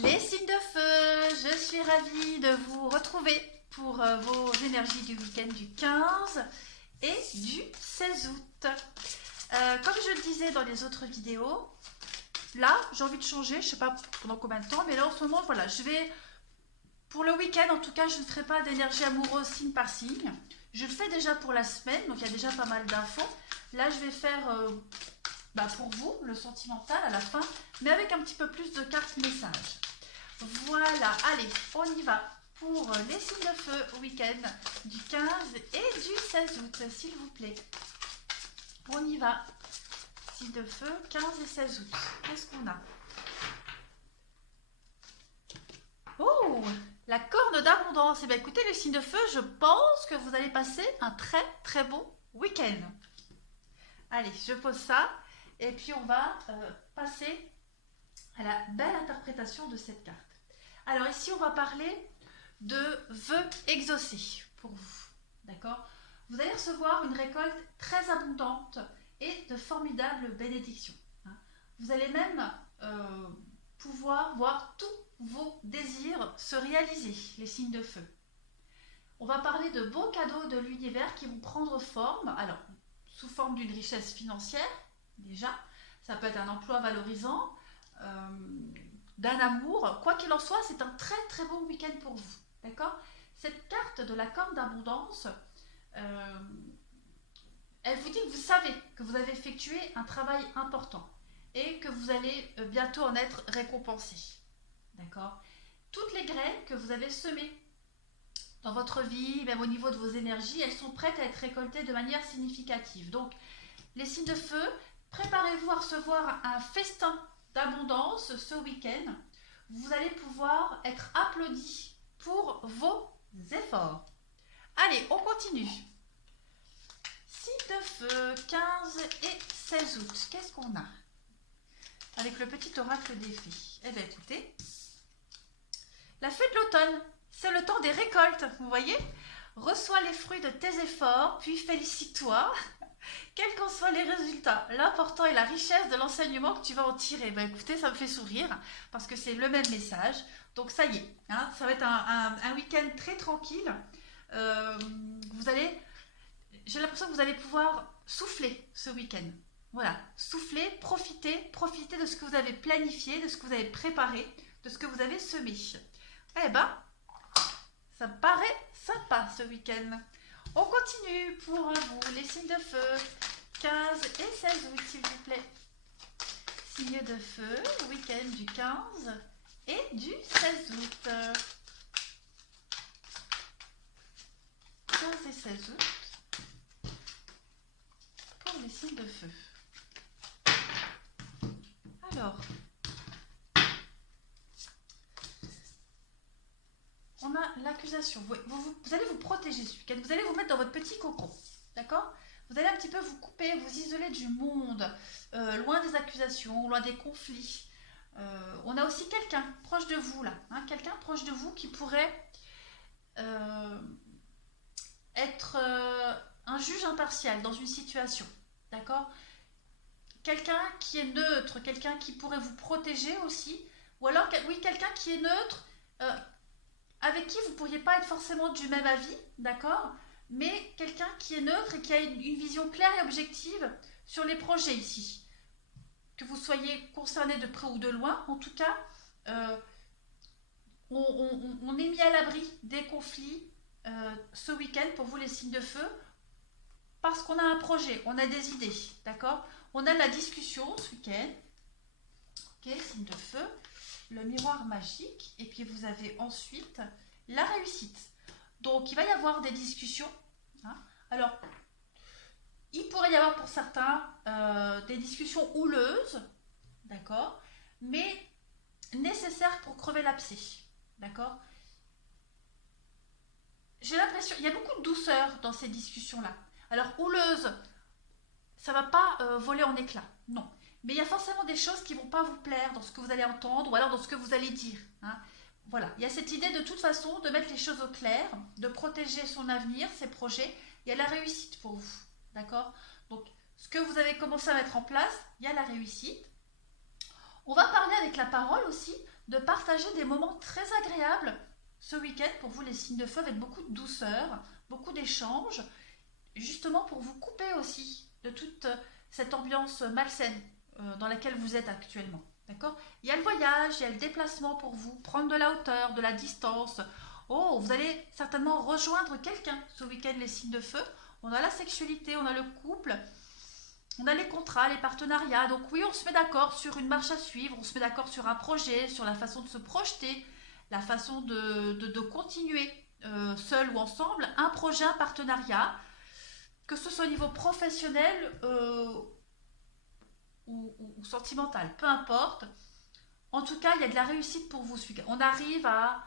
Les signes de feu, je suis ravie de vous retrouver pour vos énergies du week-end du 15 et du 16 août. Comme je le disais dans les autres vidéos, là j'ai envie de changer, je ne sais pas pendant combien de temps, mais là en ce moment, voilà, je vais, pour le week-end en tout cas, je ne ferai pas d'énergie amoureuse signe par signe. Je le fais déjà pour la semaine, donc il y a déjà pas mal d'infos. Là je vais faire pour vous le sentimental à la fin, mais avec un petit peu plus de cartes messages. Voilà, allez, on y va pour les signes de feu week-end du 15 et du 16 août, s'il vous plaît. On y va. Signes de feu, 15 et 16 août. Qu'est-ce qu'on a? Oh, la corne d'abondance. Eh bien, écoutez, les signes de feu, je pense que vous allez passer un très très bon week-end. Allez, je pose ça et puis on va passer à la belle interprétation de cette carte. Alors ici, on va parler de vœux exaucés pour vous, d'accord? Vous allez recevoir une récolte très abondante et de formidables bénédictions. Vous allez même pouvoir voir tous vos désirs se réaliser, les signes de feu. On va parler de beaux cadeaux de l'univers qui vont prendre forme, alors sous forme d'une richesse financière, déjà, ça peut être un emploi valorisant, d'un amour, quoi qu'il en soit, c'est un très très bon week-end pour vous, d'accord? Cette carte de la corne d'abondance, elle vous dit que vous savez que vous avez effectué un travail important et que vous allez bientôt en être récompensé, d'accord? Toutes les graines que vous avez semées dans votre vie, même au niveau de vos énergies, elles sont prêtes à être récoltées de manière significative. Donc, les signes de feu, préparez-vous à recevoir un festin d'abondance ce week-end. Vous allez pouvoir être applaudis pour vos efforts. Allez, on continue. Signes de feu, 15 et 16 août. Qu'est-ce qu'on a avec le petit oracle des fées? Eh bien, écoutez, la fée de l'automne, c'est le temps des récoltes, vous voyez? Reçois les fruits de tes efforts, puis félicite-toi. Quels qu'en soient les résultats, l'important est la richesse de l'enseignement que tu vas en tirer. Ben écoutez, ça me fait sourire parce que c'est le même message. Donc ça y est, hein, ça va être un week-end très tranquille. J'ai l'impression que vous allez pouvoir souffler ce week-end. Voilà, souffler, profiter de ce que vous avez planifié, de ce que vous avez préparé, de ce que vous avez semé. Eh ben, ça me paraît sympa ce week-end. On continue pour vous, les signes de feu, 15 et 16 août, s'il vous plaît. Signes de feu, week-end du 15 et du 16 août. 15 et 16 août pour les signes de feu. Alors, on a l'accusation. Vous allez vous protéger ce week-end. Vous allez vous mettre dans votre petit cocon. D'accord? Vous allez un petit peu vous couper, vous isoler du monde, loin des accusations, loin des conflits. On a aussi quelqu'un proche de vous, là. Hein, quelqu'un proche de vous qui pourrait être un juge impartial dans une situation. D'accord? Quelqu'un qui est neutre, quelqu'un qui pourrait vous protéger aussi. Ou alors, oui, quelqu'un qui est neutre, avec qui vous ne pourriez pas être forcément du même avis, d'accord? Mais quelqu'un qui est neutre et qui a une vision claire et objective sur les projets ici. Que vous soyez concerné de près ou de loin, en tout cas, on est mis à l'abri des conflits ce week-end pour vous les signes de feu, parce qu'on a un projet, on a des idées, d'accord? On a la discussion ce week-end. Ok, signe de feu. Le miroir magique, et puis vous avez ensuite la réussite. Donc il va y avoir des discussions. Hein. Alors, il pourrait y avoir pour certains des discussions houleuses, d'accord, mais nécessaires pour crever l'abcès, d'accord. J'ai l'impression, il y a beaucoup de douceur dans ces discussions-là. Alors, houleuse, ça va pas voler en éclats, non. Mais il y a forcément des choses qui ne vont pas vous plaire dans ce que vous allez entendre ou alors dans ce que vous allez dire. Hein. Voilà, il y a cette idée de toute façon de mettre les choses au clair, de protéger son avenir, ses projets. Il y a la réussite pour vous, d'accord? Donc, ce que vous avez commencé à mettre en place, il y a la réussite. On va parler avec la parole aussi de partager des moments très agréables ce week-end pour vous les signes de feu, avec beaucoup de douceur, beaucoup d'échanges, justement pour vous couper aussi de toute cette ambiance malsaine dans laquelle vous êtes actuellement. D'accord? Il y a le voyage, il y a le déplacement pour vous, prendre de la hauteur, de la distance. Oh, vous allez certainement rejoindre quelqu'un ce week-end, les signes de feu. On a la sexualité, on a le couple, on a les contrats, les partenariats. Donc oui, on se met d'accord sur une marche à suivre, on se met d'accord sur un projet, sur la façon de se projeter, la façon de continuer seul ou ensemble, un projet, un partenariat, que ce soit au niveau professionnel ou sentimental, peu importe. En tout cas, il y a de la réussite pour vous. On arrive à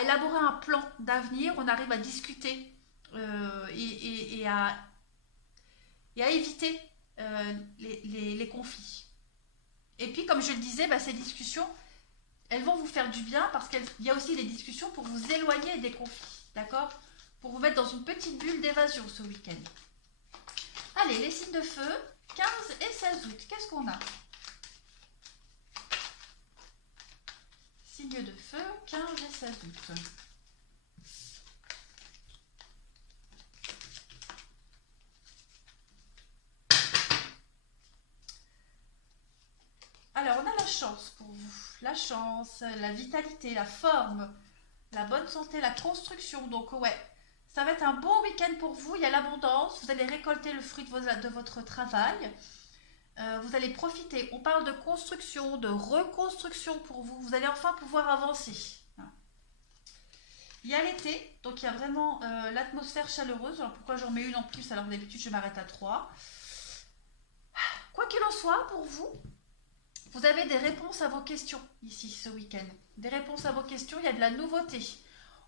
élaborer un plan d'avenir, on arrive à discuter et à éviter les conflits. Et puis, comme je le disais, bah, ces discussions, elles vont vous faire du bien parce qu'il y a aussi des discussions pour vous éloigner des conflits, d'accord? Pour vous mettre dans une petite bulle d'évasion ce week-end. Allez, les signes de feu, 15 et 16 août, qu'est-ce qu'on a? Signes de feu, 15 et 16 août. Alors, on a la chance pour vous. La chance, la vitalité, la forme, la bonne santé, la construction. Donc, ouais, ça va être un bon week-end pour vous. Il y a l'abondance. Vous allez récolter le fruit de votre travail. Vous allez profiter. On parle de construction, de reconstruction pour vous. Vous allez enfin pouvoir avancer. Il y a l'été, donc il y a vraiment l'atmosphère chaleureuse. Alors pourquoi j'en mets une en plus alors que d'habitude je m'arrête à 3. Quoi qu'il en soit, pour vous, vous avez des réponses à vos questions ici ce week-end. Des réponses à vos questions, il y a de la nouveauté.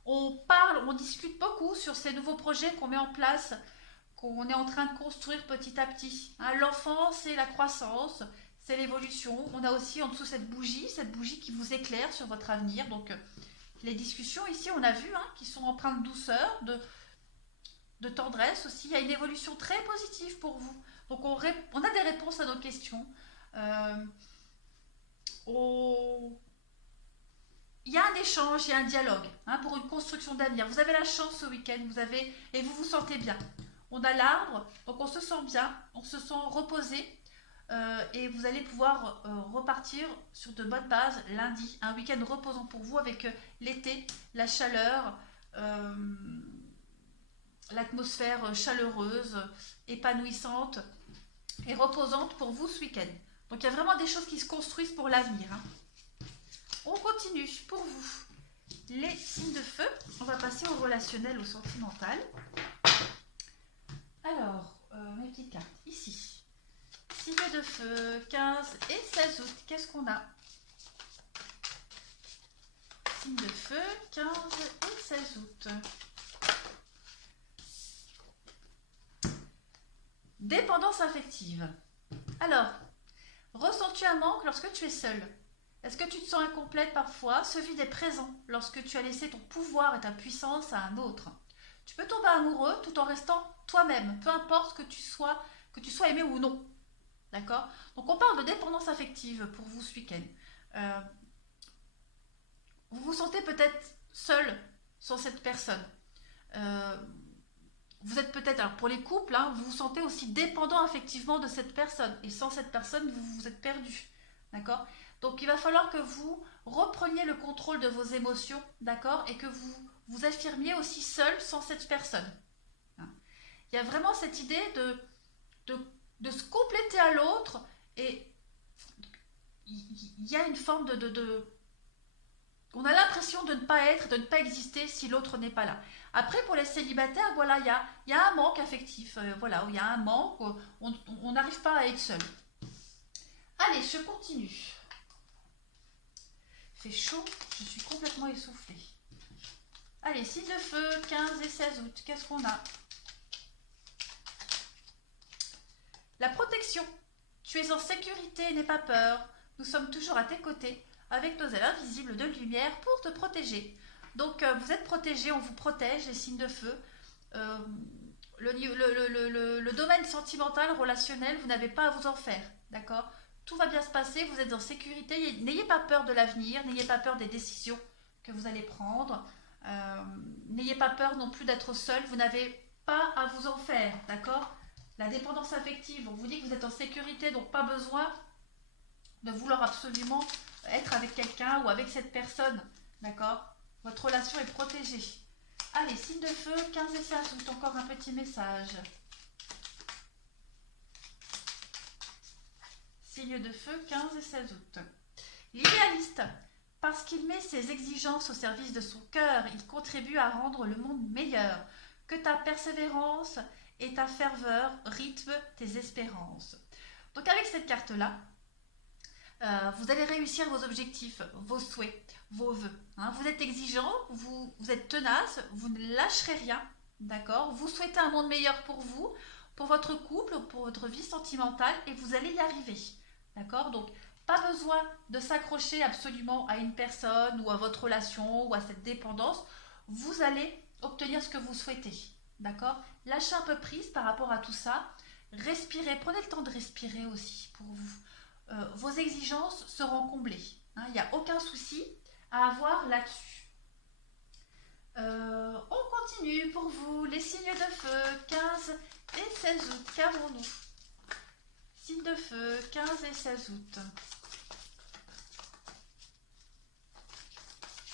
On parle, on discute beaucoup sur ces nouveaux projets qu'on met en place, qu'on est en train de construire petit à petit. Hein, l'enfance, c'est la croissance, c'est l'évolution. On a aussi en dessous cette bougie qui vous éclaire sur votre avenir. Donc les discussions ici, on a vu, hein, qui sont empreintes de douceur, de tendresse aussi. Il y a une évolution très positive pour vous. Donc on a des réponses à nos questions. Il y a un échange, il y a un dialogue, hein, pour une construction d'avenir. Vous avez la chance ce week-end, et vous vous sentez bien. On a l'arbre, donc on se sent bien, on se sent reposé, et vous allez pouvoir repartir sur de bonnes bases lundi. Un week-end reposant pour vous avec l'été, la chaleur, l'atmosphère chaleureuse, épanouissante et reposante pour vous ce week-end. Donc il y a vraiment des choses qui se construisent pour l'avenir. Hein. On continue pour vous. Les signes de feu, on va passer au relationnel, au sentimental. Alors, mes petites cartes, ici. Signes de feu, 15 et 16 août, qu'est-ce qu'on a? Signes de feu, 15 et 16 août. Dépendance affective. Alors, ressens-tu un manque lorsque tu es seule? Est-ce que tu te sens incomplète parfois? Ce vide est présent lorsque tu as laissé ton pouvoir et ta puissance à un autre. Tu peux tomber amoureux tout en restant toi-même, peu importe que tu sois aimé ou non. D'accord? Donc on parle de dépendance affective pour vous ce week-end. Vous vous sentez peut-être seul sans cette personne. Vous êtes peut-être, alors pour les couples, hein, vous vous sentez aussi dépendant affectivement de cette personne. Et sans cette personne, vous êtes perdu. D'accord? Donc il va falloir que vous repreniez le contrôle de vos émotions, d'accord? Et que vous vous affirmiez aussi seul sans cette personne. Hein. Il y a vraiment cette idée de se compléter à l'autre, et il y a une forme on a l'impression de ne pas être, de ne pas exister si l'autre n'est pas là. Après, pour les célibataires, voilà, il y a un manque affectif. Voilà, il y a un manque, on n'arrive pas à être seul. Allez, je continue. Il fait chaud, je suis complètement essoufflée. Allez, 6 de feu, 15 et 16 août, qu'est-ce qu'on a? La protection. Tu es en sécurité et n'aie pas peur. Nous sommes toujours à tes côtés, avec nos ailes invisibles de lumière pour te protéger. Donc vous êtes protégés, on vous protège, les signes de feu. Le domaine sentimental, relationnel, vous n'avez pas à vous en faire, d'accord? tout va bien se passer, vous êtes en sécurité, n'ayez pas peur de l'avenir, n'ayez pas peur des décisions que vous allez prendre, n'ayez pas peur non plus d'être seul, vous n'avez pas à vous en faire, d'accord? La dépendance affective, on vous dit que vous êtes en sécurité, donc pas besoin de vouloir absolument être avec quelqu'un ou avec cette personne, d'accord? Votre relation est protégée. Allez, signe de feu, 15 et 16 août, encore un petit message. Signe de feu, 15 et 16 août. L'idéaliste, parce qu'il met ses exigences au service de son cœur, il contribue à rendre le monde meilleur. Que ta persévérance et ta ferveur rythment tes espérances. Donc avec cette carte-là, vous allez réussir vos objectifs, vos souhaits, vos vœux. Hein. Vous êtes exigeant, vous êtes tenace, vous ne lâcherez rien, d'accord? Vous souhaitez un monde meilleur pour vous, pour votre couple, pour votre vie sentimentale, et vous allez y arriver, d'accord? Donc, pas besoin de s'accrocher absolument à une personne ou à votre relation ou à cette dépendance. Vous allez obtenir ce que vous souhaitez, d'accord? Lâchez un peu prise par rapport à tout ça. Respirez, prenez le temps de respirer aussi pour vous. Vos exigences seront comblées. Hein, il n'y a aucun souci à avoir là-dessus. On continue pour vous. Les signes de feu, 15 et 16 août. Qu'avons-nous? Signes de feu, 15 et 16 août.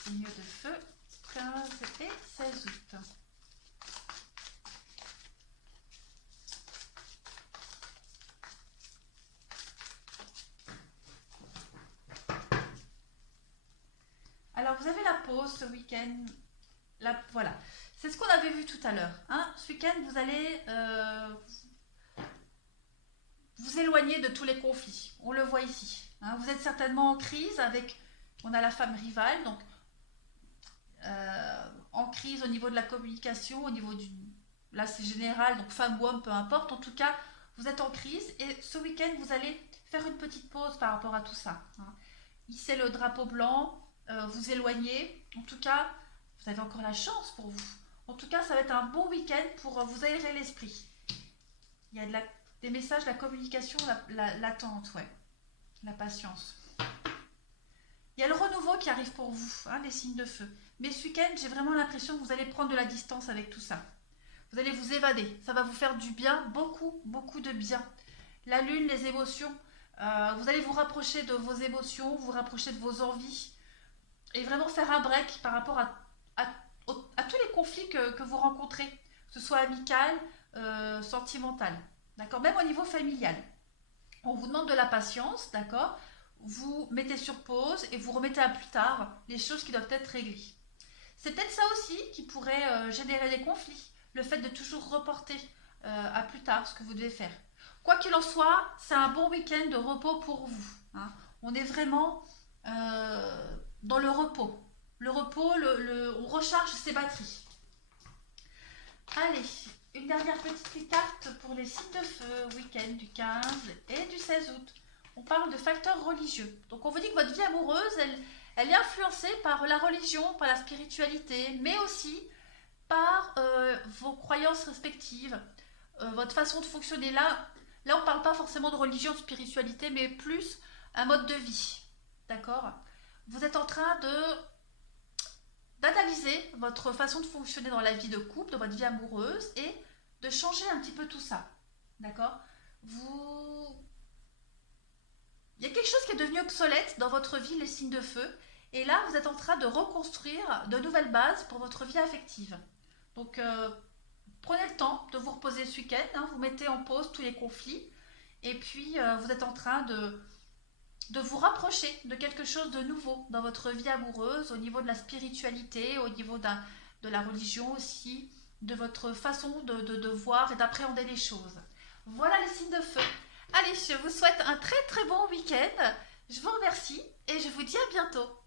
Signes de feu, 15 et 16 août. Alors, vous avez la pause ce week-end. Voilà. C'est ce qu'on avait vu tout à l'heure. Hein. Ce week-end, vous allez vous éloigner de tous les conflits. On le voit ici. Hein. Vous êtes certainement en crise avec... On a la femme rivale, donc en crise au niveau de la communication, au niveau du... Là, c'est général, donc femme ou homme, peu importe. En tout cas, vous êtes en crise et ce week-end, vous allez faire une petite pause par rapport à tout ça. Hein. Hissez le drapeau blanc. Vous éloigner. En tout cas, vous avez encore la chance pour vous. En tout cas, ça va être un bon week-end pour vous aérer l'esprit. Il y a des messages, la communication, l'attente, ouais. La patience. Il y a le renouveau qui arrive pour vous, hein, les signes de feu. Mais ce week-end, j'ai vraiment l'impression que vous allez prendre de la distance avec tout ça. Vous allez vous évader. Ça va vous faire du bien, beaucoup, beaucoup de bien. La lune, les émotions. Vous allez vous rapprocher de vos émotions, vous rapprocher de vos envies. Et vraiment faire un break par rapport à tous les conflits que vous rencontrez, que ce soit amical, sentimental, d'accord? Même au niveau familial. On vous demande de la patience, d'accord? Vous mettez sur pause et vous remettez à plus tard les choses qui doivent être réglées. C'est peut-être ça aussi qui pourrait générer des conflits, le fait de toujours reporter à plus tard ce que vous devez faire. Quoi qu'il en soit, c'est un bon week-end de repos pour vous. Hein. On est vraiment... dans le repos. Le repos, on recharge ses batteries. Allez, une dernière petite carte pour les signes de feu, week-end du 15 et du 16 août. On parle de facteurs religieux. Donc on vous dit que votre vie amoureuse, elle est influencée par la religion, par la spiritualité, mais aussi par vos croyances respectives, votre façon de fonctionner. Là on ne parle pas forcément de religion, de spiritualité, mais plus un mode de vie. D'accord ? Vous êtes en train d'analyser votre façon de fonctionner dans la vie de couple, dans votre vie amoureuse, et de changer un petit peu tout ça. D'accord? Il y a quelque chose qui est devenu obsolète dans votre vie, les signes de feu, et là, vous êtes en train de reconstruire de nouvelles bases pour votre vie affective. Donc, prenez le temps de vous reposer ce week-end, hein, vous mettez en pause tous les conflits, et puis vous êtes en train de vous rapprocher de quelque chose de nouveau dans votre vie amoureuse, au niveau de la spiritualité, au niveau de la religion aussi, de votre façon de voir et d'appréhender les choses. Voilà les signes de feu. Allez, je vous souhaite un très très bon week-end. Je vous remercie et je vous dis à bientôt.